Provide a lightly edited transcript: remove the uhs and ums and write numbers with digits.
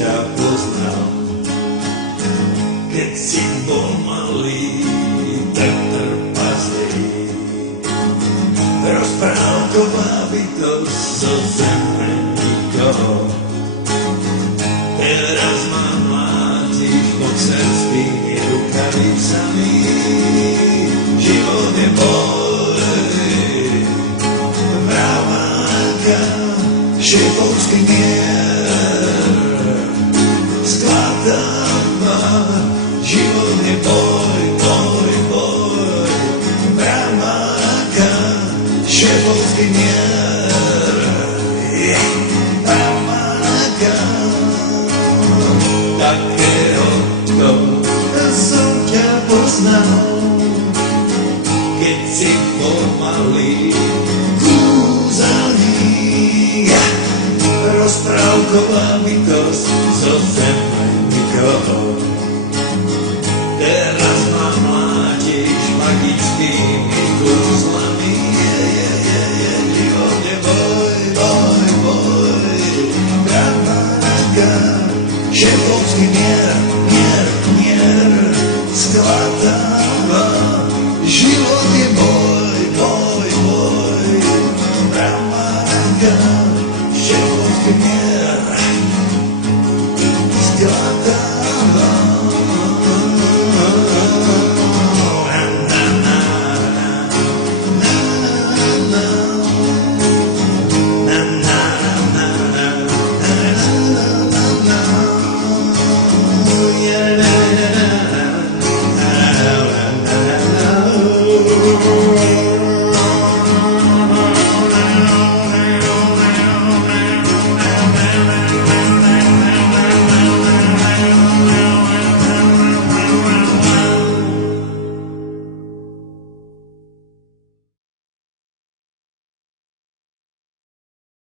ťa poznal. Keď si bol malý, tak trpazlivý, rozprávková bytosť zo zeme nikoho. Teraz ma mlátiš boxerskými rukavicami. Život je boj, bravánka, šéfovský mier. Skladám ma, život je boj, boj, boj, bravánka, šéfovský mier. Bravánka, takého to som ťa poznal. Keď si bol malý, kúzelník, rozprávková bytosť zo zeme nikoho. Teraz ma mlátiš magickými kúzlami. Život je boj, boj, boj, bravánka, šéfovský mier, mier, mier, skladáva. Život je boj, boj, boj, bravánka.